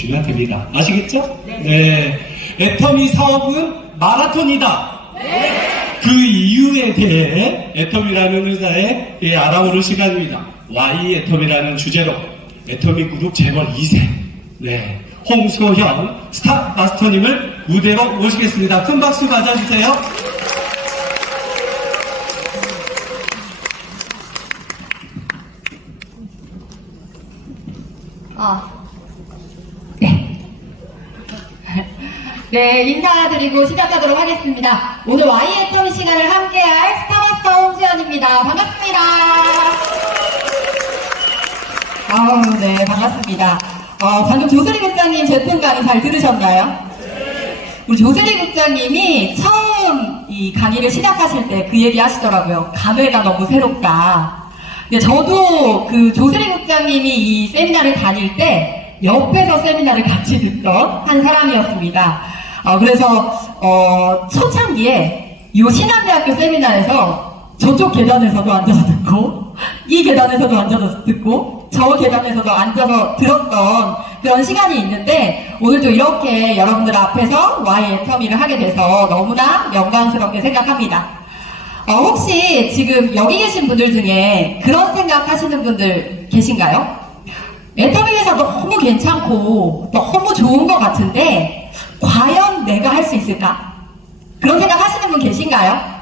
주면 됩니다. 아시겠죠? 네. 애터미 사업은 마라톤이다. 그 이유에 대해 애터미라는 회사에 알아보는 시간입니다. Y 애터미라는 주제로 애터미 그룹 재벌 2세 네. 홍소현 스타 마스터님을 무대로 모시겠습니다. 큰 박수 맞아주세요. 네, 인사드리고 시작하도록 하겠습니다. 오늘 Y 애터미 시간을 함께할 스타마스터 홍수연입니다. 반갑습니다. 네, 반갑습니다. 방금 조슬리 국장님 제품 강의 잘 들으셨나요? 우리 조슬리 국장님이 처음 이 강의를 시작하실 때 그 얘기 하시더라고요. 감회가 너무 새롭다. 근데 저도 그 조슬리 국장님이 이 세미나를 다닐 때 옆에서 세미나를 같이 듣던 한 사람이었습니다. 그래서 초창기에 이 신한대학교 세미나에서 저쪽 계단에서도 앉아서 듣고 이 계단에서도 앉아서 듣고 저 계단에서도 앉아서 들었던 그런 시간이 있는데 오늘도 이렇게 여러분들 앞에서 Y 애터미를 하게 돼서 너무나 영광스럽게 생각합니다. 혹시 지금 여기 계신 분들 중에 그런 생각하시는 분들 계신가요? 애터미 회사 너무 괜찮고 너무 좋은 것 같은데 과연 내가 할 수 있을까? 그런 생각 하시는 분 계신가요?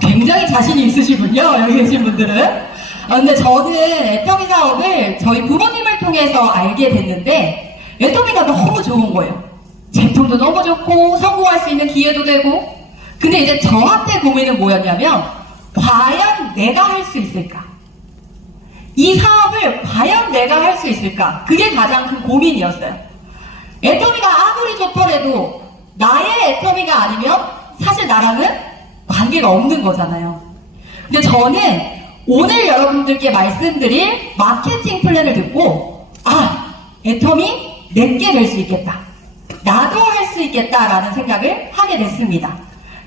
굉장히 자신이 있으시군요, 여기 계신 분들은. 근데 저는 애터미 사업을 저희 부모님을 통해서 알게 됐는데 애터미가 너무 좋은 거예요. 제품도 너무 좋고 성공할 수 있는 기회도 되고. 근데 이제 저한테 고민은 뭐였냐면 과연 내가 할 수 있을까? 이 사업을 과연 내가 할 수 있을까? 그게 가장 큰 고민이었어요. 애터미가 아무리 좋더라도 나의 애터미가 아니면 사실 나랑은 관계가 없는 거잖아요. 근데 저는 오늘 여러분들께 말씀드릴 마케팅 플랜을 듣고 애터미 내게 될 수 있겠다. 나도 할 수 있겠다라는 생각을 하게 됐습니다.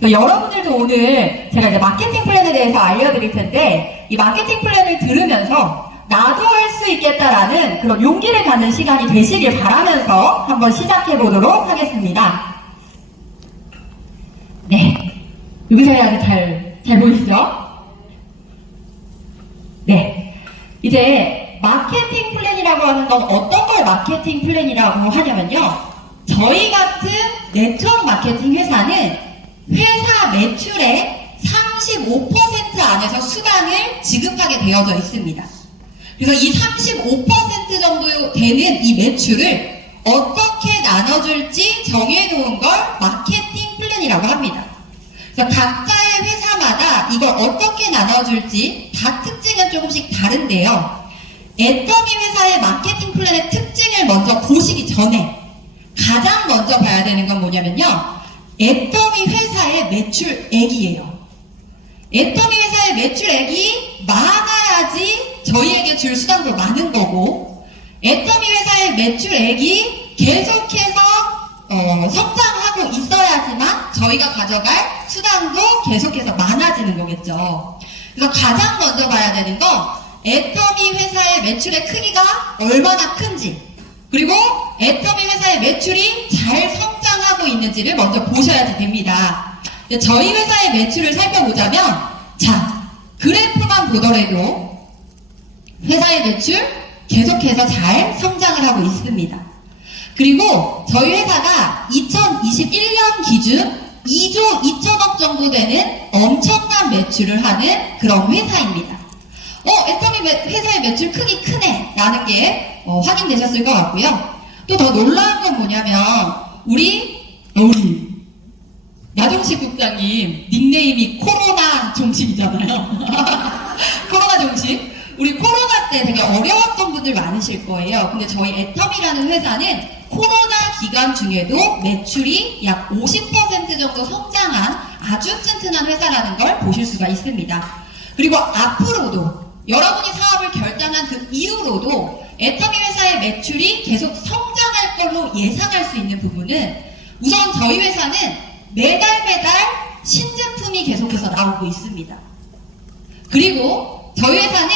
여러분들도 오늘 제가 이제 마케팅 플랜에 대해서 알려드릴 텐데 이 마케팅 플랜을 들으면서 나도 할 수 있겠다라는 그런 용기를 갖는 시간이 되시길 바라면서 한번 시작해 보도록 하겠습니다. 네. 여기서 해야 잘 보이시죠? 네. 이제 마케팅 플랜이라고 하는 건 어떤 걸 마케팅 플랜이라고 하냐면요. 저희 같은 네트워크 마케팅 회사는 회사 매출의 35% 안에서 수당을 지급하게 되어져 있습니다. 그래서 이 35% 정도 되는 이 매출을 어떻게 나눠줄지 정해놓은 걸 마케팅 플랜이라고 합니다. 그래서 각자의 회사마다 이걸 어떻게 나눠줄지 다 특징은 조금씩 다른데요. 애터미 회사의 마케팅 플랜의 특징을 먼저 보시기 전에 가장 먼저 봐야 되는 건 뭐냐면요. 애터미 회사의 매출액이에요. 애터미 회사의 매출액이 많아야지 저희에게 줄 수당도 많은 거고 애터미 회사의 매출액이 계속해서 성장하고 있어야지만 저희가 가져갈 수당도 계속해서 많아지는 거겠죠. 그래서 가장 먼저 봐야 되는 건 애터미 회사의 매출의 크기가 얼마나 큰지 그리고 애터미 회사의 매출이 잘 성장하고 있는지를 먼저 보셔야 됩니다. 저희 회사의 매출을 살펴보자면 자, 그래프만 보더라도 회사의 매출 계속해서 잘 성장을 하고 있습니다. 그리고 저희 회사가 2021년 기준 2조 2천억 정도 되는 엄청난 매출을 하는 그런 회사입니다. 애터미 회사의 매출 크기 크네 라는 게 확인되셨을 것 같고요. 또 더 놀라운 건 뭐냐면 우리 나종식 국장님 닉네임이 코로나 종식이잖아요. 코로나 종식. 우리 코로나 때 되게 어려웠던 분들 많으실 거예요. 근데 저희 애터미라는 회사는 코로나 기간 중에도 매출이 약 50% 정도 성장한 아주 튼튼한 회사라는 걸 보실 수가 있습니다. 그리고 앞으로도 여러분이 사업을 결단한 그 이후로도 애터미 회사의 매출이 계속 성장할 걸로 예상할 수 있는 부분은 우선 저희 회사는 매달 신제품이 계속해서 나오고 있습니다. 그리고 저희 회사는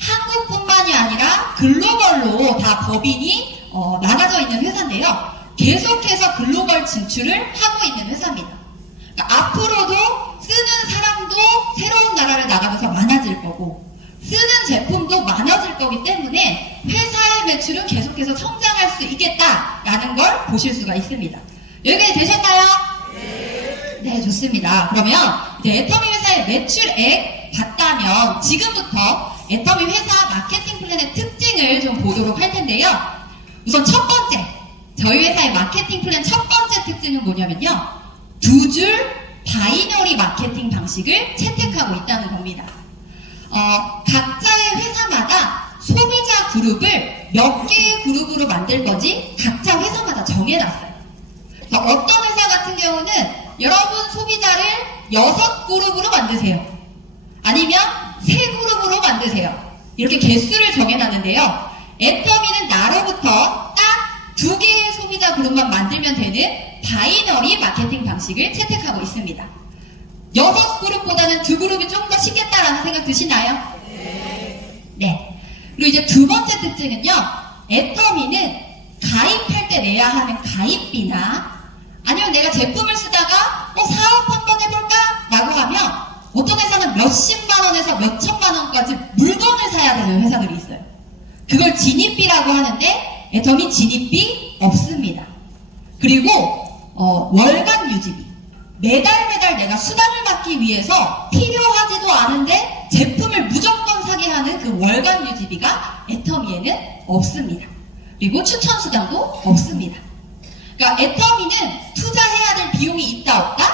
한국뿐만이 아니라 글로벌로 다 법인이 나눠져 있는 회사인데요. 계속해서 글로벌 진출을 하고 있는 회사입니다. 그러니까 앞으로도 쓰는 사람도 새로운 나라를 나가면서 많아질 거고 쓰는 제품도 많아질 거기 때문에 회사의 매출은 계속해서 성장할 수 있겠다라는 걸 보실 수가 있습니다. 여기까지 되셨나요? 네, 좋습니다. 그러면 이제 애터미 회사의 매출액 봤다면 지금부터 애터미 회사 마케팅 플랜의 특징을 좀 보도록 할 텐데요. 우선 첫 번째, 저희 회사의 마케팅 플랜 첫 번째 특징은 뭐냐면요. 두 줄 바이너리 마케팅 방식을 채택하고 있다는 겁니다. 각자의 회사마다 소비자 그룹을 몇 개의 그룹으로 만들 건지 각자 회사마다 정해놨어요. 어떤 회사 같은 경우는 여러분 소비자를 6그룹으로 만드세요. 아니면 3그룹으로 만드세요. 이렇게 개수를 정해놨는데요. 애터미는 나로부터 딱 2개의 소비자 그룹만 만들면 되는 바이너리 마케팅 방식을 채택하고 있습니다. 6그룹보다는 2그룹이 좀 더 쉽겠다라는 생각 드시나요? 네. 그리고 이제 두 번째 특징은요. 애터미는 가입할 때 내야 하는 가입비나 아니면 내가 제품을 쓰다가 사업 한번 해볼까? 라고 하면 어떤 회사는 몇십만 원에서 몇천만 원까지 물건을 사야 되는 회사들이 있어요. 그걸 진입비라고 하는데 애터미 진입비 없습니다. 그리고 월간 유지비. 매달 내가 수당을 받기 위해서 필요하지도 않은데 제품을 무조건 사게 하는 그 월간 유지비가 애터미에는 없습니다. 그리고 추천 수당도 없습니다. 그러니까 애터미는 투자해야 될 비용이 있다 없다?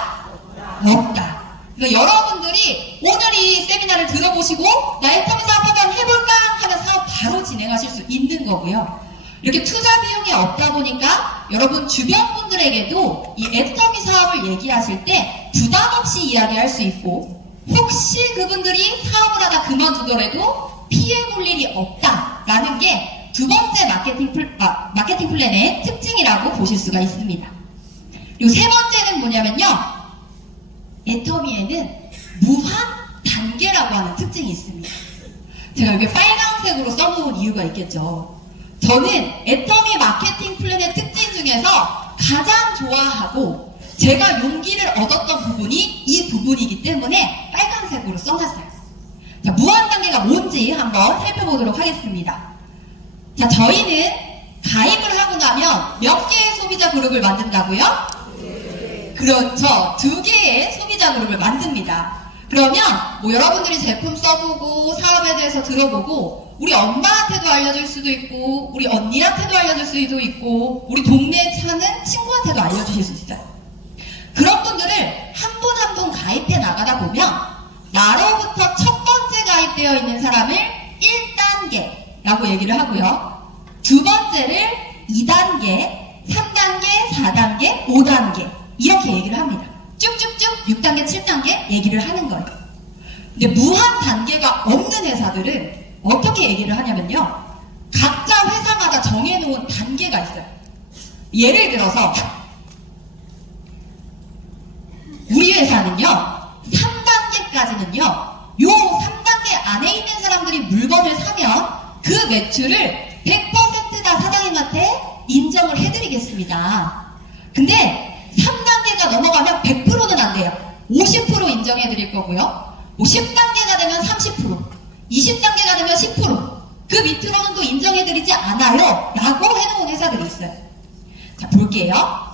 없다. 그러니까 여러분들이 오늘 이 세미나를 들어보시고 나 애터미 사업 한번 해볼까 하면 사업 바로 진행하실 수 있는 거고요. 이렇게 투자 비용이 없다 보니까 여러분 주변 분들에게도 이 애터미 사업을 얘기하실 때 부담 없이 이야기할 수 있고 혹시 그분들이 사업을 하다 그만두더라도 피해 볼 일이 없다라는 게 두 번째 마케팅 플랜의 특징이라고 보실 수가 있습니다. 그리고 세 번째는 뭐냐면요. 애터미에는 무한 단계라고 하는 특징이 있습니다. 제가 여기 빨간색으로 써놓은 이유가 있겠죠. 저는 애터미 마케팅 플랜의 특징 중에서 가장 좋아하고 제가 용기를 얻었던 부분이 이 부분이기 때문에 빨간색으로 써놨어요. 자, 무한 단계가 뭔지 한번 살펴보도록 하겠습니다. 자, 저희는 가입을 하고 나면 몇 개의 소비자 그룹을 만든다고요? 그렇죠. 2개의 소비자 그룹을 만듭니다. 그러면 여러분들이 제품 써보고 사업에 대해서 들어보고 우리 엄마한테도 알려줄 수도 있고 우리 언니한테도 알려줄 수도 있고 우리 동네에 사는 친구한테도 알려주실 수 있어요. 그런 분들을 한 분 한 분 가입해 나가다 보면 나로부터 첫 번째 가입되어 있는 사람을 1단계라고 얘기를 하고요. 두 번째를 2단계, 3단계, 4단계, 5단계 이렇게 얘기를 합니다. 쭉쭉쭉 6단계, 7단계 얘기를 하는 거예요. 근데 무한 단계가 없는 회사들은 어떻게 얘기를 하냐면요. 각자 회사마다 정해놓은 단계가 있어요. 예를 들어서 우리 회사는요. 3단계까지는요. 요 3단계 안에 있는 사람들이 물건을 사면 그 매출을 100% 다 사장님한테 인정을 해드리겠습니다. 근데 3단계가 넘어가면 100%는 안 돼요. 50% 인정해드릴 거고요. 10단계가 되면 30%, 20단계가 되면 10%, 그 밑으로는 또 인정해드리지 않아요. 라고 해놓은 회사들이 있어요. 자, 볼게요.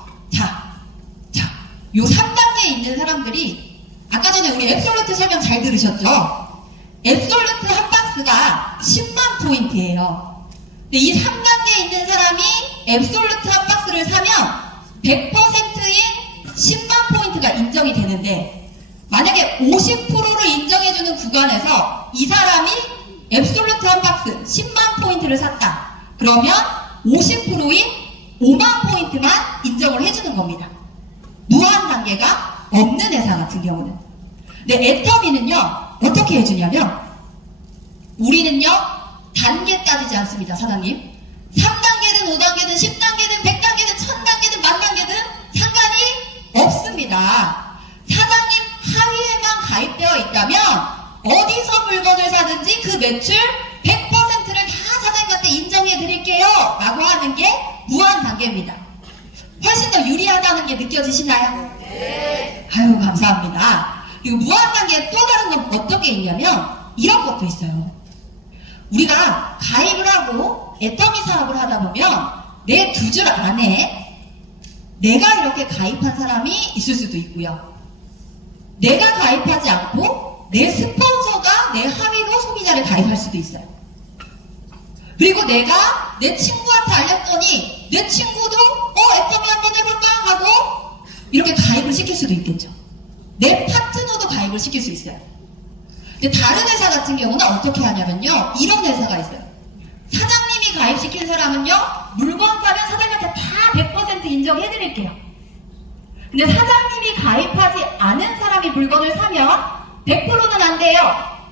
요 3단계에 있는 사람들이 아까 전에 우리 앱솔루트 설명 잘 들으셨죠? 앱솔루트 한 박스가 10만 포인트예요. 근데 이 3단계에 있는 사람이 앱솔루트 한 박스를 사면 100%인 10만 포인트가 인정이 되는데 만약에 50%를 인정해주는 구간에서 이 사람이 앱솔루트 한 박스 10만 포인트를 샀다. 그러면 50%인 5만 포인트만 인정을 해주는 겁니다. 무한 단계가 없는 회사 같은 경우는. 근데 애터미는요 어떻게 해주냐면 우리는요 단계 따지지 않습니다. 사장님 3단계든 5단계든 10단계든 100단계든 1000단계든 10,000단계든 상관이 없습니다. 사장님 하위에만 가입되어 있다면 어디서 물건을 사든지 그 매출 100%를 다 사장님한테 10% 인정해 드릴게요 라고 하는 게 무한 단계입니다. 훨씬 더 유리하다는 게 느껴지시나요? 네. 아유, 감사합니다. 그리고 무한 단계에 또 다른 건 어떤 게 있냐면 이런 것도 있어요. 우리가 가입을 하고 애터미 사업을 하다 보면 내 두 줄 안에 내가 이렇게 가입한 사람이 있을 수도 있고요. 내가 가입하지 않고 내 스폰서가 내 하위로 소비자를 가입할 수도 있어요. 그리고 내가 내 친구한테 알렸더니 내 친구도 애터미 한번 해볼까 하고 이렇게 가입을 시킬 수도 있겠죠. 내 파트너도 가입을 시킬 수 있어요. 근데 다른 회사 같은 경우는 어떻게 하냐면요, 이런 회사가 있어요. 사장님이 가입시킨 사람은요, 물건 사면 사장님한테 다 100% 인정해드릴게요. 근데 사장님이 가입하지 않은 사람이 물건을 사면 100%는 안 돼요.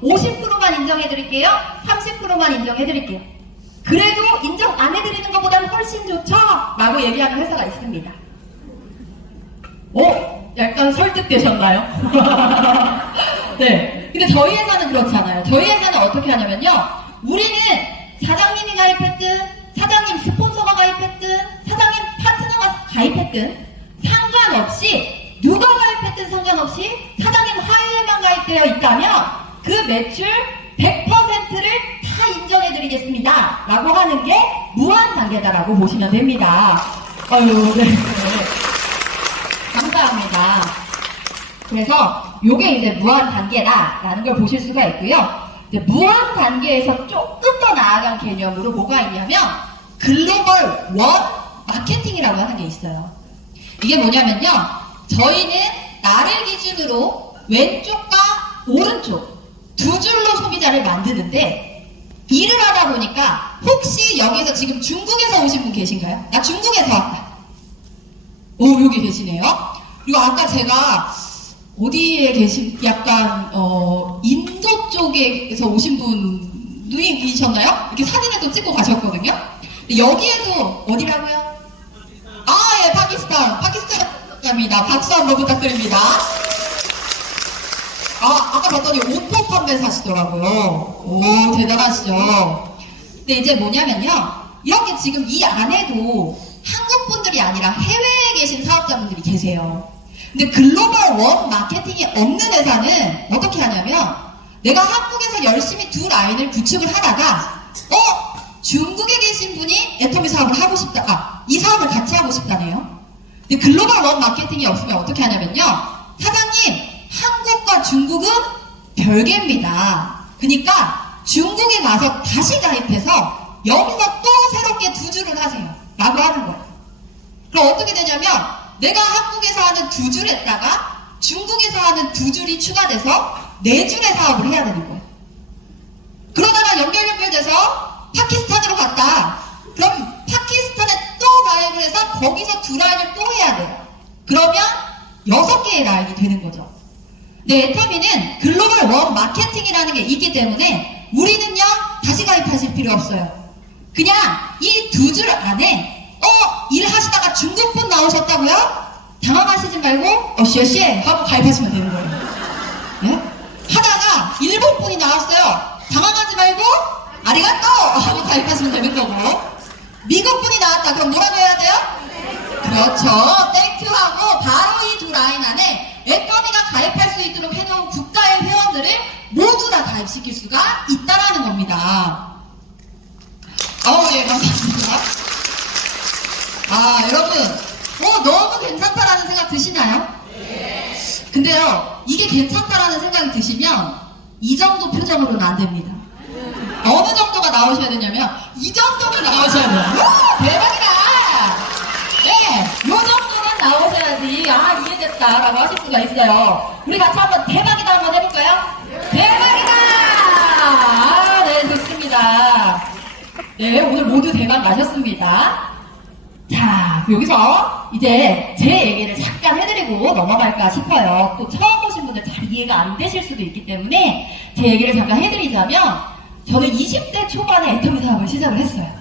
50%만 인정해드릴게요. 30%만 인정해드릴게요. 그래도 인정 안 해드리는 것보다는 훨씬 좋죠? 라고 얘기하는 회사가 있습니다. 약간 설득되셨나요? 네. 근데 저희 회사는 그렇지 않아요. 저희 회사는 어떻게 하냐면요, 우리는 사장님이 가입했든 사장님 스폰서가 가입했든 사장님 파트너가 가입했든 상관없이, 누가 가입했든 상관없이 사장님 하위에만 가입되어 있다면 그 매출 100%를 다 인정해드리겠습니다 라고 하는 게 무한 단계다라고 보시면 됩니다. 아유, 네. 감사합니다. 그래서 요게 이제 무한 단계다라는 걸 보실 수가 있고요. 이제 무한 단계에서 조금 더 나아간 개념으로 뭐가 있냐면 글로벌 원 마케팅이라고 하는 게 있어요. 이게 뭐냐면요, 저희는 나를 기준으로 왼쪽과 오른쪽 두 줄로 소비자를 만드는데, 일을 하다 보니까 혹시 여기서 지금 중국에서 오신 분 계신가요? 나 중국에서 왔다. 오, 여기 계시네요. 그리고 아까 제가 어디에 계신, 약간 인도 쪽에서 오신 분이셨나요? 이렇게 사진을 또 찍고 가셨거든요. 근데 여기에도 어디라고요? 예, 파키스탄입니다. 박수 한번 부탁드립니다. 아까 봤더니 옷도 판매사시더라고요. 오, 대단하시죠? 근데 이제 뭐냐면요, 이렇게 지금 이 안에도 한국 분들이 아니라 해외에 계신 사업자분들이 계세요. 근데 글로벌 원 마케팅이 없는 회사는 어떻게 하냐면, 내가 한국에서 열심히 두 라인을 구축을 하다가 중국에 계신 분이 애터미 사업을 하고 싶다, 이 사업을 같이 하고 싶다네요. 근데 글로벌 원 마케팅이 없으면 어떻게 하냐면요, 사장님, 한국과 중국은 별개입니다. 그러니까 중국에 가서 다시 가입해서 여기서 또 새롭게 두 줄을 하세요 라고 하는 거예요. 그럼 어떻게 되냐면, 내가 한국에서 하는 두 줄 했다가 중국에서 하는 두 줄이 추가돼서 네 줄의 사업을 해야 되는 거예요. 그러다가 연결돼서 파키스탄으로 갔다. 그럼 파키스탄에 또 가입을 해서 거기서 두 라인을 또 해야 돼요. 그러면 6개의 라인이 되는 거죠. 근데 애터미는 글로벌 원 마케팅이라는 게 있기 때문에 우리는요, 다시 가입하실 필요 없어요. 그냥 이 두 줄 안에 일하시다가 중국분 나오셨다고요? 당황하시지 말고 쉬쉬 하고 가입하시면 되는 거예요. 네? 하다가 일본분이 나왔어요. 당황하지 말고 아리가또 하고 가입하시면 되는 거고, 미국분이 나왔다 그럼 뭐라고 해야 돼요? 그렇죠, 땡큐 하고 바로 이 두 라인 안에 애터미가 가입할 수 있도록 해놓은 국가의 회원들을 모두 다 가입시킬 수가 있다라는 겁니다. 예, 감사합니다. 여러분, 너무 괜찮다라는 생각 드시나요? 근데요, 이게 괜찮다라는 생각이 드시면 이 정도 표정으로는 안 됩니다. 어느 정도가 나오셔야 되냐면 이 정도는 나오셔야 돼요. 대박이다! 네, 이 정도는 나오셔야지 이해됐다라고 하실 수가 있어요. 우리 같이 한번 대박이다 한번 해볼까요? 대박이다! 네, 좋습니다. 네, 오늘 모두 대박 나셨습니다. 자, 여기서 이제 제 얘기를 잠깐 해드리고 넘어갈까 싶어요. 또 처음 오신 분들 잘 이해가 안 되실 수도 있기 때문에 제 얘기를 잠깐 해드리자면, 저는 20대 초반에 애터미 사업을 시작을 했어요.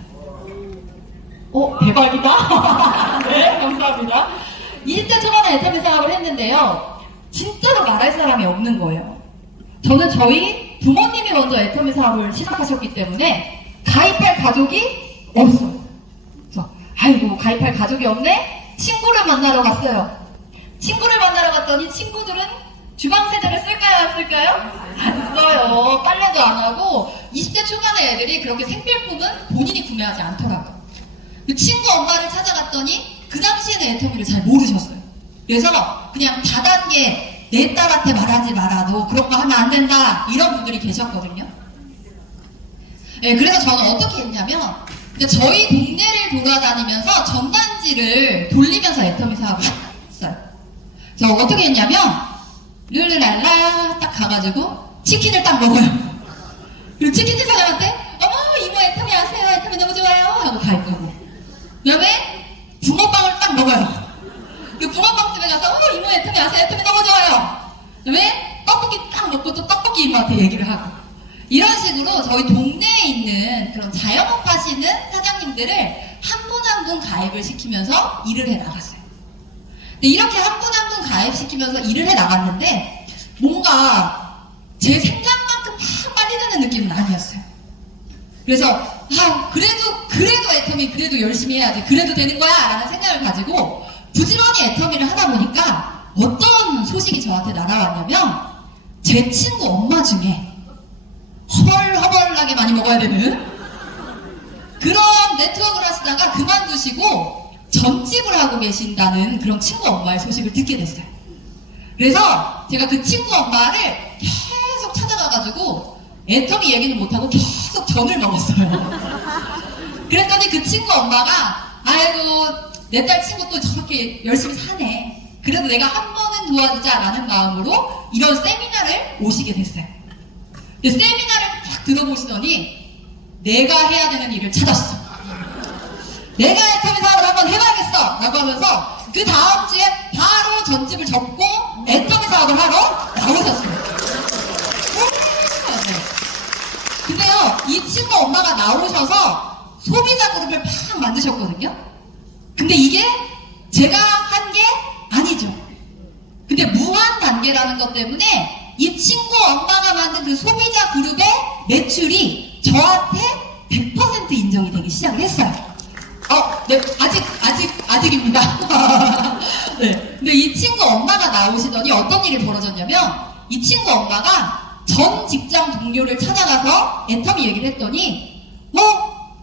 대박이다. 네, 감사합니다. 20대 초반에 애터미 사업을 했는데요, 진짜로 말할 사람이 없는 거예요. 저는 저희 부모님이 먼저 애터미 사업을 시작하셨기 때문에 가입할 가족이 없어요. 그래서 아이고 가입할 가족이 없네? 친구를 만나러 갔어요. 친구를 만나러 갔더니 친구들은 주방 세제를 쓸까요? 안 쓸까요? 안 써요. 빨래도 안 하고 20대 초반의 애들이 그렇게 생필품은 본인이 구매하지 않더라고요. 그 친구 엄마를 찾아갔더니 그 당시에는 애터미를 잘 모르셨어요. 그래서 그냥 다단계 내 딸한테 말하지 마라. 너 그런 거 하면 안 된다. 이런 분들이 계셨거든요. 네, 그래서 저는 어떻게 했냐면 저희 동네를 돌아다니면서 전단지를 돌리면서 애터미 사업을 했어요. 그래서 어떻게 했냐면 룰루랄라 딱 가가지고 치킨을 딱 먹어요. 그리고 치킨집 사장한테 어머 이모 애터미 아세요? 애터미 너무 좋아요 하고 갈 거고, 그 다음에 붕어빵을 딱 먹어요. 그 붕어빵집에 가서 어머 이모 애터미 아세요? 애터미 너무 좋아요. 그 다음에 떡볶이 딱 먹고 또 떡볶이 이모한테 얘기를 하고, 이런 식으로 저희 동네에 있는 그런 자영업 하시는 사장님들을 한 분 한 분 가입을 시키면서 일을 해 나갔어요. 근데 이렇게 한 분 한 분 가입시키면서 일을 해 나갔는데 뭔가 제 생각만큼 막 빨리 되는 느낌은 아니었어요. 그래서 그래도 애터미 그래도 열심히 해야지, 그래도 되는 거야 라는 생각을 가지고 부지런히 애터미를 하다 보니까 어떤 소식이 저한테 날아왔냐면 제 친구 엄마 중에 허벌허벌하게 많이 먹어야 되는 그런 네트워크를 하시다가 그만두시고 전집을 하고 계신다는 그런 친구 엄마의 소식을 듣게 됐어요. 그래서 제가 그 친구 엄마를 계속 찾아가가지고 애터미 얘기는 못하고 계속 전을 먹었어요. 그랬더니 그 친구 엄마가 아이고 내 딸 친구 또 저렇게 열심히 사네, 그래도 내가 한 번은 도와주자라는 마음으로 이런 세미나를 오시게 됐어요. 세미나를 딱 들어보시더니 내가 해야 되는 일을 찾았어. 내가 애터미 사업을 한번 해봐야겠어 라고 하면서 그 다음 주에 바로 전집을 접고 애터미 사업을 하러 나오셨어요. 근데요, 이 친구 엄마가 나오셔서 소비자 그룹을 팍 만드셨거든요. 근데 이게 제가 한 게 아니죠. 근데 무한 단계라는 것 때문에 이 친구 엄마가 만든 그 소비자 그룹의 매출이 저한테 100% 인정이 되기 시작을 했어요. 네, 아직입니다. 네. 근데 이 친구 엄마가 나오시더니 어떤 일이 벌어졌냐면 이 친구 엄마가 전 직장 동료를 찾아가서 애터미 얘기를 했더니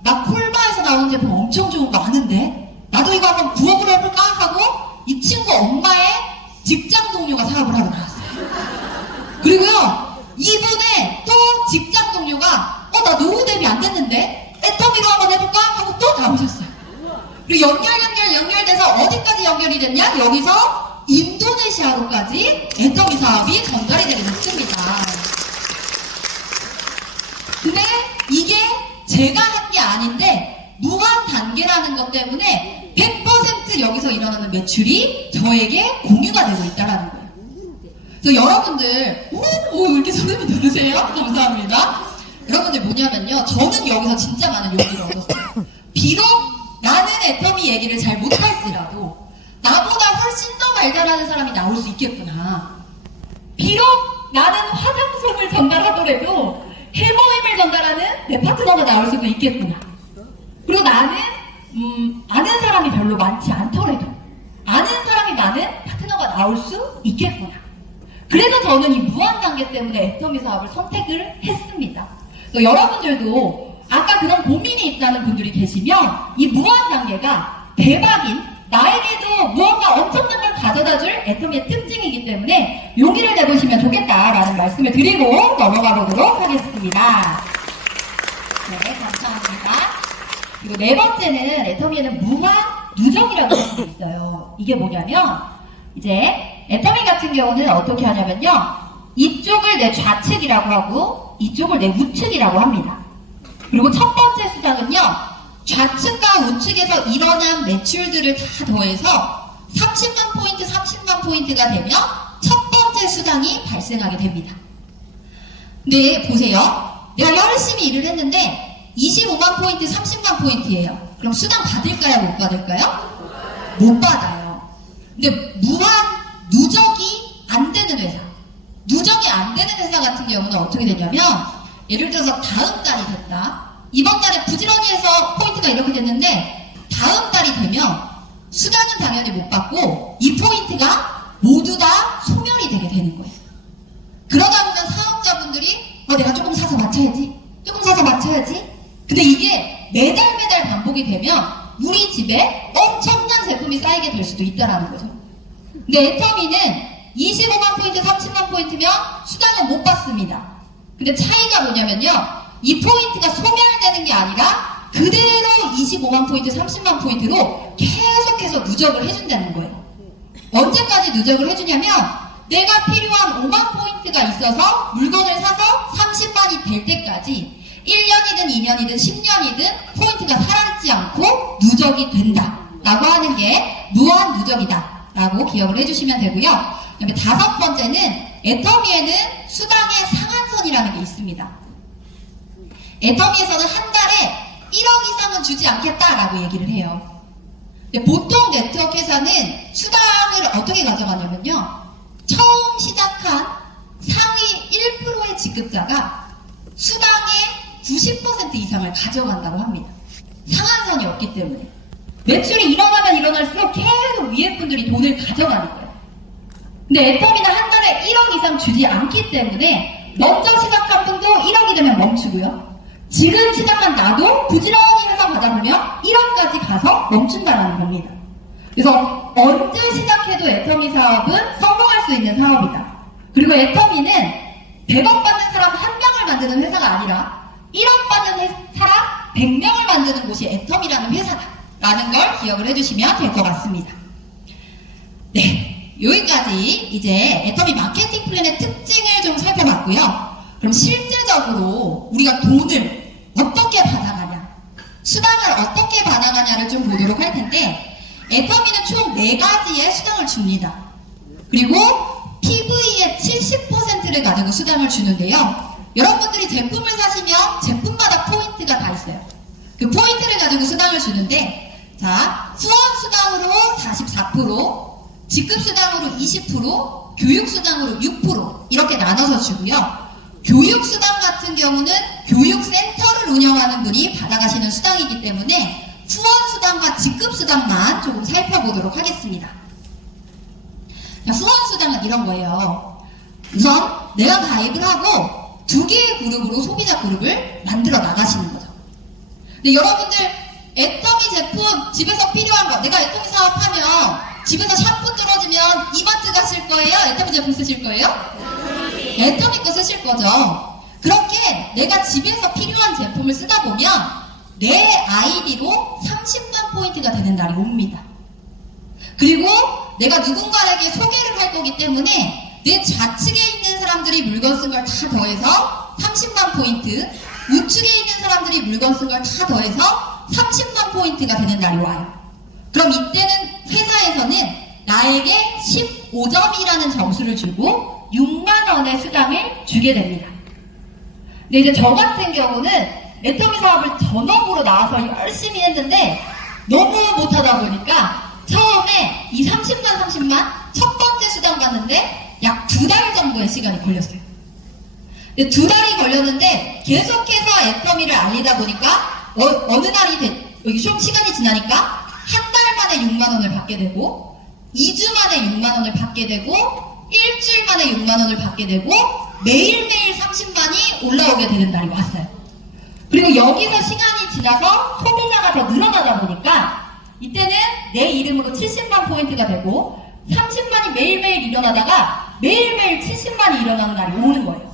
나 콜바에서 나온 제품 엄청 좋은 거 아는데 나도 이거 한번 부업으로 해볼까 하고 이 친구 엄마의 직장 동료가 사업을 하러 나왔어요. 그리고요, 이분의 또 직장 동료가 나 노후 대비 안 됐는데 애터미로 한번 해볼까 하고 또 나오셨어요. 그리고 연결돼서 어디까지 연결이 됐냐? 여기서 인도네시아로까지 애터미 사업이 전달이 되게 됐습니다. 근데 이게 제가 한 게 아닌데 무한 단계라는 것 때문에 100% 여기서 일어나는 매출이 저에게 공유가 되고 있다는 거예요. 그래서 여러분들 왜 이렇게 소름이 돋으세요? 감사합니다. 여러분들 뭐냐면요, 저는 여기서 진짜 많은 용기를 얻었어요. 비록 나는 애터미 얘기를 잘 못할지라도 나보다 훨씬 더 말 잘하는 사람이 나올 수 있겠구나. 비록 나는 화장솜을 전달하더라도 해모임을 전달하는 내 파트너가 나올 수도 있겠구나. 그리고 나는 아는 사람이 별로 많지 않더라도 아는 사람이 많은 파트너가 나올 수 있겠구나. 그래서 저는 이 무한 단계 때문에 애터미 사업을 선택을 했습니다. 여러분들도 아까 그런 고민이 있다는 분들이 계시면 이 무한 단계가 대박인, 나에게도 무언가 엄청난 걸 가져다줄 애터미의 특징이기 때문에 용기를 내보시면 좋겠다라는 말씀을 드리고 넘어가 보도록 하겠습니다. 네, 감사합니다. 그리고 네 번째는 애터미에는 무한 누적이라고 하는 게 있어요. 이게 뭐냐면 이제 애터미 같은 경우는 어떻게 하냐면요, 이쪽을 내 좌측이라고 하고 이쪽을 내 우측이라고 합니다. 그리고 첫 번째 수당은요, 좌측과 우측에서 일어난 매출들을 다 더해서 30만 포인트, 30만 포인트가 되면 첫 번째 수당이 발생하게 됩니다. 근데 보세요, 내가 열심히 일을 했는데 25만 포인트, 30만 포인트예요. 그럼 수당 받을까요? 못 받을까요? 못 받아요. 근데 무한 누적이 안 되는 회사, 누적이 안 되는 회사 같은 경우는 어떻게 되냐면 예를 들어서 다음 달이 됐다. 이번 달에 부지런히 해서 포인트가 이렇게 됐는데 다음 달이 되면 수당은 당연히 못 받고 이 포인트가 모두 다 소멸이 되게 되는 거예요. 그러다 보면 사업자분들이 내가 조금 사서 맞춰야지, 조금 사서 맞춰야지. 근데 이게 매달 반복이 되면 우리 집에 엄청난 제품이 쌓이게 될 수도 있다라는 거죠. 근데 애터미는 25만 포인트, 30만 포인트면 수당은 못 받습니다. 근데 차이가 뭐냐면요, 이 포인트가 소멸되는 게 아니라 그대로 25만 포인트, 30만 포인트로 계속해서 누적을 해준다는 거예요. 언제까지 누적을 해주냐면 내가 필요한 5만 포인트가 있어서 물건을 사서 30만이 될 때까지 1년이든 2년이든 10년이든 포인트가 사라지지 않고 누적이 된다 라고 하는 게 무한 누적이다 라고 기억을 해주시면 되고요. 그다음에 다섯 번째는 애터미에는 수당의 상한선이라는 게 있습니다. 애터미에서는 한 달에 1억 이상은 주지 않겠다라고 얘기를 해요. 근데 보통 네트워크 회사는 수당을 어떻게 가져가냐면요, 처음 시작한 상위 1%의 지급자가 수당의 90% 이상을 가져간다고 합니다. 상한선이 없기 때문에. 매출이 일어나면 일어날수록 계속 위에 분들이 돈을 가져가는 거예요. 근데 애터미는 한 달에 1억 이상 주지 않기 때문에 먼저 시작한 분도 1억이 되면 멈추고요. 지금 시작한 나도 부지런히 해서 가다 보면 1억까지 가서 멈춘다는 겁니다. 그래서 언제 시작해도 애터미 사업은 성공할 수 있는 사업이다. 그리고 애터미는 100억 받는 사람 1명을 만드는 회사가 아니라 1억 받는 사람 100명을 만드는 곳이 애터미라는 회사다 라는 걸 기억을 해주시면 될 것 같습니다. 네, 여기까지 이제 애터미 마케팅 플랜의 특징을 좀 살펴봤고요. 그럼 실제적으로 우리가 돈을 어떻게 받아가냐, 수당을 어떻게 받아가냐를 좀 보도록 할 텐데, 애터미는 총 4가지의 수당을 줍니다. 그리고 PV의 70%를 가지고 수당을 주는데요. 여러분들이 제품을 사시면 제품마다 포인트가 다 있어요. 그 포인트를 가지고 수당을 주는데, 자, 후원 수당으로 44%, 직급 수당으로 20%, 교육 수당으로 6% 이렇게 나눠서 주고요. 교육 수당 같은 경우는 교육센터를 운영하는 분이 받아가시는 수당이기 때문에 후원 수당과 직급 수당만 조금 살펴보도록 하겠습니다. 자, 후원 수당은 이런 거예요. 우선 내가 가입을 하고 2개의 그룹으로 소비자 그룹을 만들어 나가시는 거죠. 근데 여러분들 애터미 제품 집에서 필요한 거, 내가 애터미 사업하면 집에서 샴푸 떨어지면 이마트 가실 거예요? 애터미 제품 쓰실 거예요? 애터미 거 쓰실 거죠. 그렇게 내가 집에서 필요한 제품을 쓰다 보면 내 아이디로 30만 포인트가 되는 날이 옵니다. 그리고 내가 누군가에게 소개를 할 거기 때문에 내 좌측에 있는 사람들이 물건 쓴 걸 다 더해서 30만 포인트, 우측에 있는 사람들이 물건 쓴 걸 다 더해서 30만 포인트가 되는 날이 와요. 그럼 이때는 회사에서는 나에게 15점이라는 점수를 주고 6만 원의 수당을 주게 됩니다. 근데 이제 저 같은 경우는 애터미 사업을 전업으로 나와서 열심히 했는데 너무 못하다 보니까 처음에 이 30만 첫 번째 수당 받는데 약 2달 정도의 시간이 걸렸어요. 근데 2달이 걸렸는데 계속해서 애터미를 알리다 보니까 어느 날이 여기 좀 시간이 지나니까 한 달 만에 6만 원을 받게 되고 2주 만에 6만 원을 받게 되고 일주일 만에 6만 원을 받게 되고 매일매일 30만이 올라오게 되는 날이 왔어요. 그리고 여기서 시간이 지나서 소비자가 더 늘어나다 보니까 이때는 내 이름으로 70만 포인트가 되고 30만이 매일매일 일어나다가 매일매일 70만이 일어나는 날이 오는 거예요.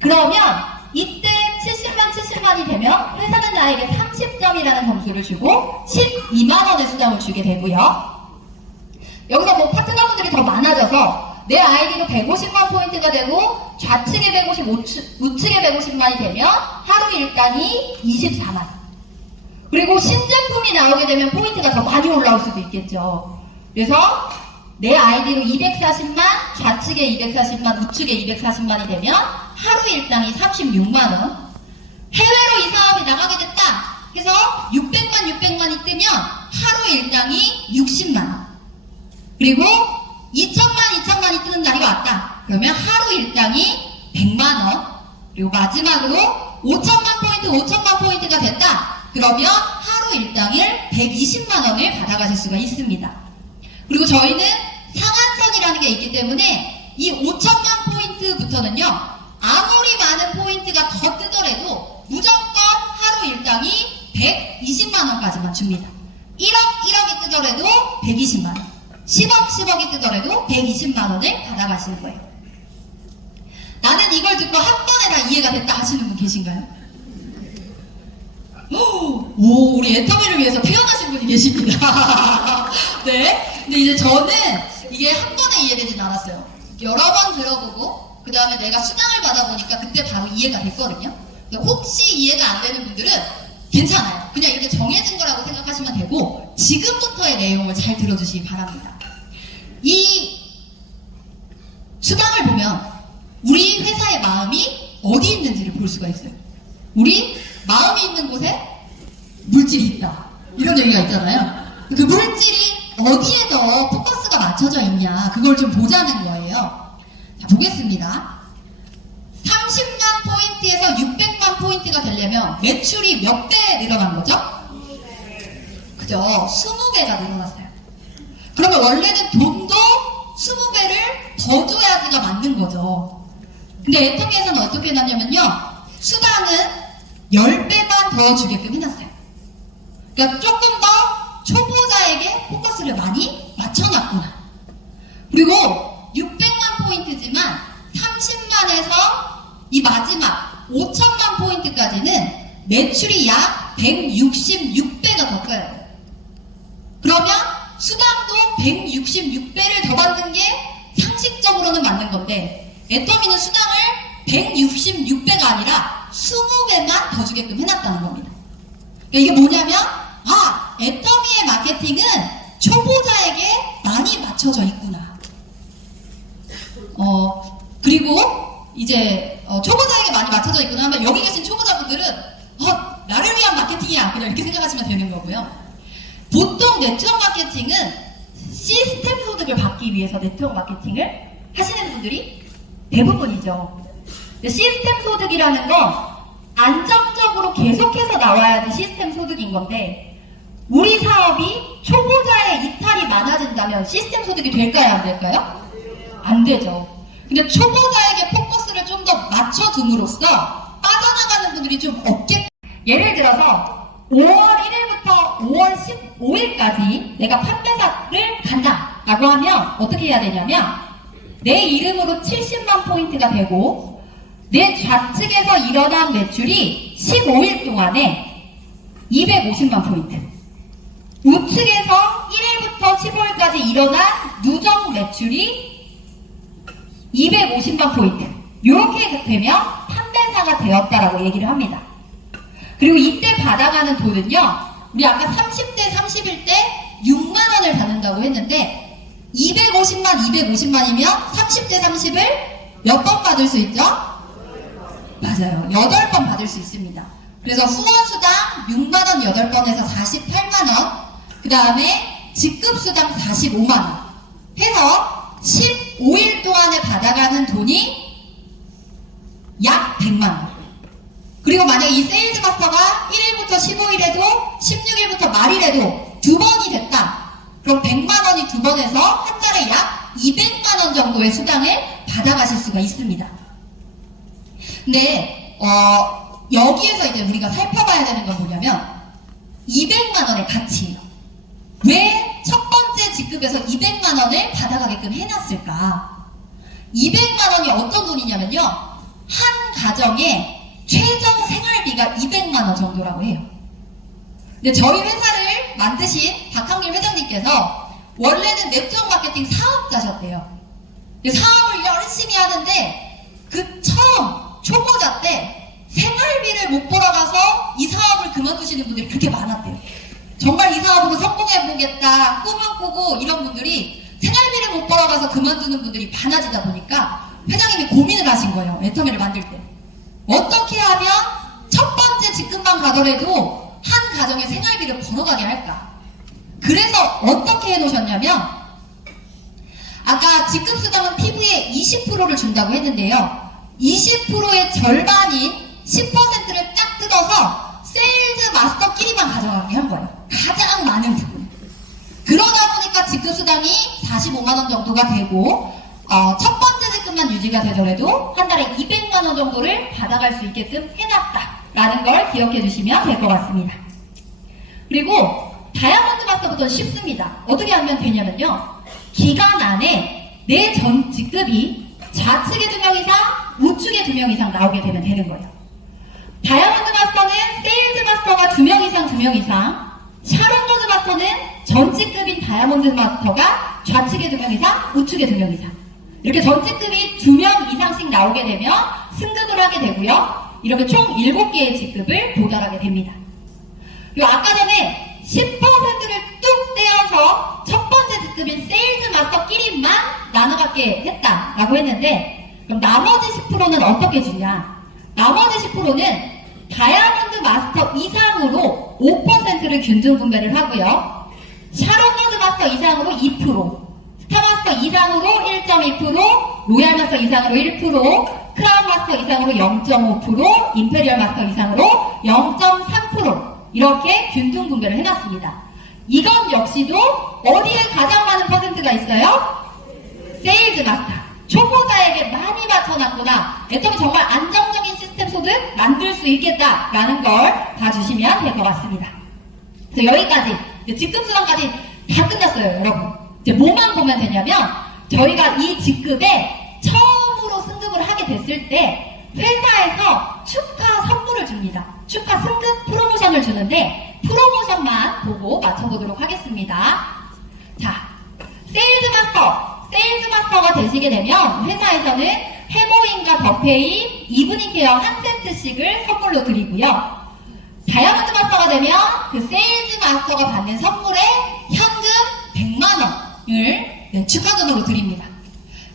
그러면 이때 70만이 되면 회사는 나에게 30점이라는 점수를 주고 12만 원의 수당을 주게 되고요. 여기서 뭐 파트너분들이 더 많아져서 내 아이디도 150만 포인트가 되고 좌측에 150, 우측에 150만이 되면 하루 일당이 24만. 그리고 신제품이 나오게 되면 포인트가 더 많이 올라올 수도 있겠죠. 그래서 내 아이디로 240만, 좌측에 240만, 우측에 240만이 되면 하루 일당이 36만원. 해외로 이 사업이 나가게 됐다 해서 600만이 뜨면 하루 일당이 60만원. 그리고 2천만이 뜨는 날이 왔다. 그러면 하루 일당이 100만원. 그리고 마지막으로 5천만 포인트 포인트가 됐다. 그러면 하루 일당일 120만 원을 받아가실 수가 있습니다. 그리고 저희는 상한선이라는 게 있기 때문에 이 5천만 포인트부터는요, 아무리 많은 포인트가 더 뜨더라도 무조건 하루 일당이 120만 원까지만 줍니다. 1억이 뜨더라도 120만 원, 10억이 뜨더라도 120만 원을 받아가시는 거예요. 나는 이걸 듣고 한 번에 다 이해가 됐다 하시는 분 계신가요? 오, 우리 애터미를 위해서 태어나신 분이 계십니다. 네. 근데 이제 저는 이게 한 번에 이해되진 않았어요. 여러 번 들어보고, 그 다음에 내가 수강을 받아보니까 그때 바로 이해가 됐거든요. 혹시 이해가 안 되는 분들은 괜찮아요. 그냥 이렇게 정해진 거라고 생각하시면 되고, 지금부터의 내용을 잘 들어주시기 바랍니다. 이 수강을 보면 우리 회사의 마음이 어디 있는지를 볼 수가 있어요. 우리 마음이 있는 곳에 물질이 있다, 이런 얘기가 있잖아요. 그 물질이 어디에 더 포커스가 맞춰져 있냐, 그걸 좀 보자는 거예요. 자, 보겠습니다. 30만 포인트에서 600만 포인트가 되려면 매출이 몇 배 늘어난 거죠? 그죠? 20배가 늘어났어요. 그러면 원래는 돈도 20배를 더 줘야지가 맞는 거죠. 근데 애터미에서는 어떻게 해놨냐면요, 수당은 10배만 더 주게끔 해놨어요. 그러니까 조금 더 초보자에게 포커스를 많이 맞춰놨구나. 그리고 600만 포인트지만 30만에서 이 마지막 5천만 포인트까지는 매출이 약 166배가 더 떠요. 그러면 수당도 166배를 더 받는 게 상식적으로는 맞는 건데, 애터미는 수당을 166배가 아니라 20배만 더 주게끔 해놨다는 겁니다. 그러니까 이게 뭐냐면, 애터미의 마케팅은 초보자에게 많이 맞춰져 있구나. 그리고 이제 초보자에게 많이 맞춰져 있구나 하면, 여기 계신 초보자분들은 나를 위한 마케팅이야, 그냥 이렇게 생각하시면 되는 거고요. 보통 네트워크 마케팅은 시스템 소득을 받기 위해서 네트워크 마케팅을 하시는 분들이 대부분이죠. 시스템 소득이라는 건 안정적으로 계속해서 나와야지 시스템 소득인 건데, 우리 사업이 초보자의 이탈이 많아진다면 시스템 소득이 될까요, 안 될까요? 안 되죠. 근데 초보자에게 포커스를 좀 더 맞춰둠으로써 빠져나가는 분들이 좀 없게, 예를 들어서 5월 1일부터 5월 15일까지 내가 판매사를 간다 라고 하면 어떻게 해야 되냐면, 내 이름으로 70만 포인트가 되고 내 좌측에서 일어난 매출이 15일 동안에 250만 포인트, 우측에서 1일부터 15일까지 일어난 누적 매출이 250만 포인트, 이렇게 되면 판매사가 되었다라고 얘기를 합니다. 그리고 이때 받아가는 돈은요, 우리 아까 30대 30일 때 6만 원을 받는다고 했는데, 250만이면 30대 30을 몇 번 받을 수 있죠? 맞아요. 8번 받을 수 있습니다. 그래서 후원수당 6만원 8번에서 48만원, 그 다음에 직급수당 45만원 해서 15일 동안에 받아가는 돈이 약 100만원. 그리고 만약에 이 세일즈 마스터가 1일부터 15일에도 16일부터 말일에도 2번이 됐다. 그럼 100만원이 2번에서 한 달에 약 200만원 정도의 수당을 받아가실 수가 있습니다. 근데 여기에서 이제 우리가 살펴봐야 되는 건 뭐냐면, 200만원의 가치예요. 왜 첫 번째 직급에서 200만원을 받아가게끔 해놨을까? 200만원이 어떤 돈이냐면요, 한 가정의 최저 생활비가 200만원 정도라고 해요. 근데 저희 회사를 만드신 박항길 회장님께서 원래는 네트워크 마케팅 사업자셨대요. 사업을 열심히 하는데 그 처음 초보자 때 생활비를 못 벌어가서 이 사업을 그만두시는 분들이 그렇게 많았대요. 정말 이 사업으로 성공해보겠다, 꿈을 꾸고 이런 분들이 생활비를 못 벌어가서 그만두는 분들이 많아지다 보니까 회장님이 고민을 하신 거예요. 애터미를 만들 때. 어떻게 하면 첫 번째 직급만 가더라도 한 가정의 생활비를 벌어가게 할까? 그래서 어떻게 해놓으셨냐면, 아까 직급수당은 PV의 20%를 준다고 했는데요, 20%의 절반인 10%를 딱 뜯어서 세일즈 마스터끼리만 가져가게 한 거예요. 가장 많은 부분. 그러다 보니까 직급 수당이 45만 원 정도가 되고 첫 번째 직급만 유지가 되더라도 한 달에 200만 원 정도를 받아갈 수 있게끔 해놨다라는 걸 기억해 주시면 될 것 같습니다. 그리고 다이아몬드 마스터부터는 쉽습니다. 어떻게 하면 되냐면요. 기간 안에 내 전 직급이 좌측에 2명 이상, 우측에 2명 이상 나오게 되면 되는 거예요. 다이아몬드 마스터는 세일즈 마스터가 2명 이상, 2명 이상, 샤론 로즈 마스터는 전 직급인 다이아몬드 마스터가 좌측에 2명 이상, 우측에 2명 이상. 이렇게 전 직급이 2명 이상씩 나오게 되면 승급을 하게 되고요. 이렇게 총 7개의 직급을 도달하게 됩니다. 그리고 아까 전에 10%를 뚝 떼어서 첫 번째 직급인 세일즈 마스터끼리만 나눠갖게 했다라고 했는데, 그럼 나머지 10%는 어떻게 주냐? 나머지 10%는 다이아몬드 마스터 이상으로 5%를 균등 분배를 하고요. 샤론 로즈 마스터 이상으로 2%, 스타 마스터 이상으로 1.2%, 로얄 마스터 이상으로 1%, 크라운 마스터 이상으로 0.5%, 임페리얼 마스터 이상으로 0.3% 이렇게 균등 분배를 해놨습니다. 이건 역시도 어디에 가장 많은 퍼센트가 있어요? 세일즈 마스터. 초보자에게 많이 맞춰놨구나. 애터미 정말 안정적인 시스템 소득 만들 수 있겠다라는 걸 봐주시면 될 것 같습니다. 그래서 여기까지 직급 수당까지 다 끝났어요, 여러분. 이제 뭐만 보면 되냐면 저희가 이 직급에 처음으로 승급을 하게 됐을 때 회사에서 축하 선물을 줍니다. 축하 승급 프로모션을 주는데 프로모션만 보고 맞춰보도록 하겠습니다. 자, 세일즈 마스터가 되시게 되면 회사에서는 해모인과 더페인, 이브닝 케어 한 세트씩을 선물로 드리고요. 다이아몬드 마스터가 되면 그 세일즈 마스터가 받는 선물에 현금 100만 원을 축하금으로 드립니다.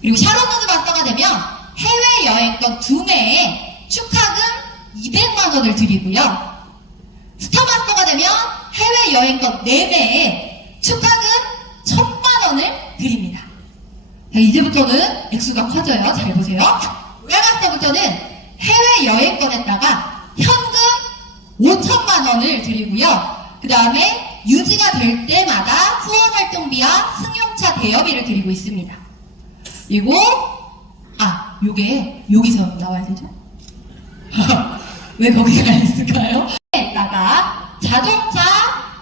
그리고 샤론 로즈 마스터가 되면 해외여행권 2매에 축하금 200만 원을 드리고요. 스타 마스터가 되면 해외여행권 4매에 축하금 1000만 원을 드립니다. 자, 이제부터는 액수가 커져요. 잘 보세요. 로얄 마스터부터는 해외여행권에다가 현금 5천만 원을 드리고요. 그 다음에 유지가 될 때마다 후원활동비와 승용차 대여비를 드리고 있습니다. 그리고 요게 여기서 나와야 되죠? 왜 거기가 있을까요? 에다가 자동차,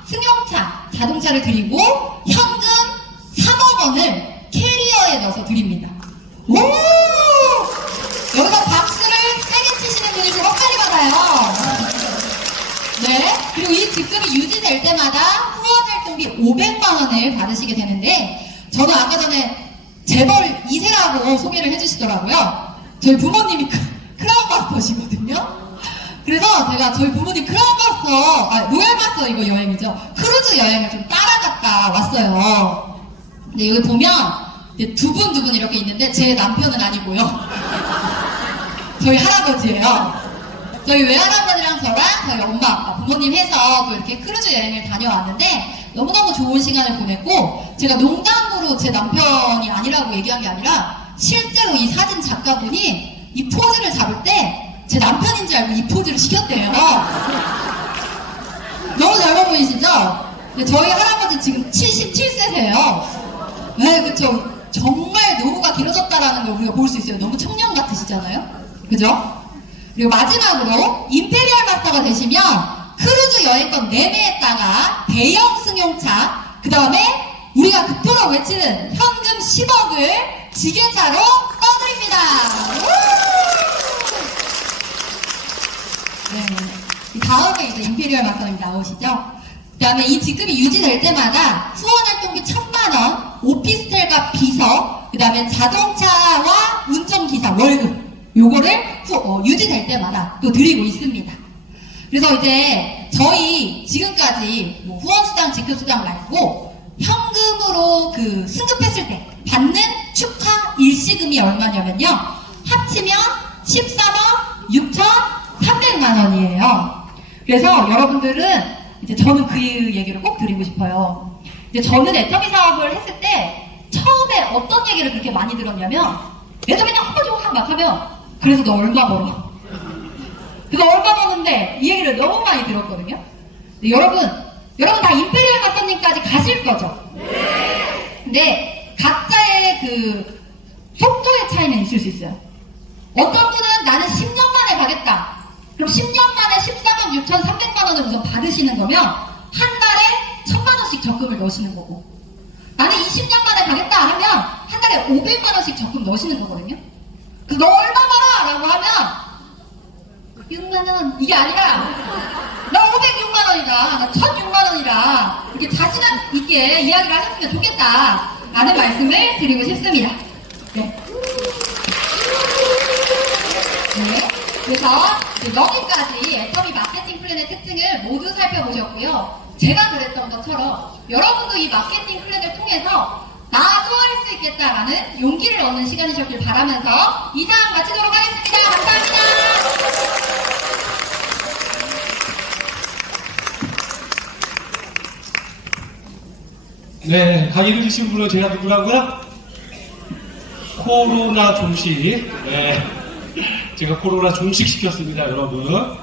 승용차, 자동차를 드리고 현금 3억 원을 캐리어에 넣어서 드립니다. 오! 여기서 박수를 세게 치시는 분이 정말 빨리 받아요. 네. 그리고 이 직급이 유지될 때마다 후원활동비 500만 원을 받으시게 되는데, 저는 아까 전에 재벌 2세라고 소개를 해주시더라고요. 저희 부모님이 크라운 마스터시거든요. 그래서 제가 저희 부모님 크라운 마스터, 로얄 마스터 이거 여행이죠. 크루즈 여행을 좀 따라갔다 왔어요. 근데 여기 보면 두 분 이렇게 있는데 제 남편은 아니고요. 저희 할아버지예요. 저희 외할아버지랑 저랑 저희 엄마, 아빠, 부모님 해서 또 이렇게 크루즈 여행을 다녀왔는데 너무너무 좋은 시간을 보냈고, 제가 농담으로 제 남편이 아니라고 얘기한 게 아니라 실제로 이 사진 작가분이 이 포즈를 잡을 때 제 남편인 줄 알고 이 포즈를 시켰대요. 너무 젊어 보이시죠? 근데 저희 할아버지 지금 77세세요. 네, 그쵸. 정말 노후가 길어졌다라는 걸 우리가 볼 수 있어요. 너무 청년 같으시잖아요? 그죠? 그리고 마지막으로 임페리얼 마스터가 되시면 크루즈 여행권 4매에다가 대형 승용차, 그 다음에 우리가 그토록 외치는 현금 10억을 지게차로 떠드립니다. 네. 다음에 이제 임페리얼 마스터님 나오시죠? 그 다음에 이 직급이 유지될 때마다 후원활동비 1000만 원, 오피스텔과 비서, 그 다음에 자동차와 운전기사 월급, 요거를 유지될 때마다 또 드리고 있습니다. 그래서 이제 저희 지금까지 뭐 후원수당, 직급수당 말고 현금으로 그 승급했을 때 받는 축하 일시금이 얼마냐면요. 합치면 13억 6,300만 원이에요. 그래서 여러분들은 이제 저는 그 얘기를 꼭 드리고 싶어요. 이제 저는 애터미 사업을 했을 때 처음에 어떤 얘기를 그렇게 많이 들었냐면, 애터미는 한 번 주고 막 하면 그래서 너 얼마 벌어? 그거 얼마 버는데 이 얘기를 너무 많이 들었거든요. 근데 여러분 다 임페리얼 마스터님까지 가실 거죠? 근데 각자의 그 속도의 차이는 있을 수 있어요. 어떤 분은 나는 10년 만에 가겠다. 그럼 10년 만에 14만 6,300만 원을 우선 받으시는 거면 한 달에 1,000만 원씩 적금을 넣으시는 거고, 나는 20년 만에 가겠다 하면 한 달에 500만 원씩 적금 넣으시는 거거든요. 그 너 얼마 벌어? 라고 하면 6만 원 이게 아니라 나 506만 원이다, 나 1,006만 원이다, 이렇게 자신감 있게 이야기를 하셨으면 좋겠다 라는 말씀을 드리고 싶습니다. 네. 네. 그래서 여기까지 애터미 마케팅 플랜의 특징을 모두 살펴보셨고요. 제가 그랬던 것처럼 여러분도 이 마케팅 플랜을 통해서 나도 할 수 있겠다라는 용기를 얻는 시간이셨길 바라면서 이상 마치도록 하겠습니다. 감사합니다. 네, 강의 들으신 분은 제가 누구라고요? 코로나 종식. 네. 제가 코로나 종식 시켰습니다, 여러분.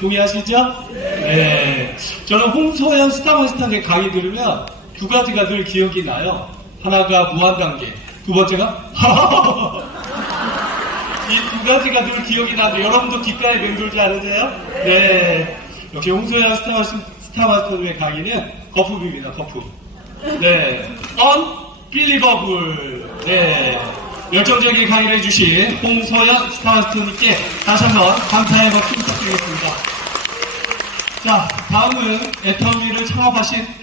동의하시죠? 네. 저는 홍소연 스타마스터의 강의 들으면 두 가지가 늘 기억이 나요. 하나가 무한단계, 두 번째가 이 두 가지가 늘 기억이 나는데 여러분도 귓가에 맴돌지 않으세요? 네. 역시 홍소연 스타마스터의 강의는 거품입니다, 거품. 네. unbelievable. 네. 열정적인 강의를 해주신 홍소연 스타마스터님께 다시 한번 감사의 박수 부탁드리겠습니다. 자, 다음은 애터미를 창업하신 바로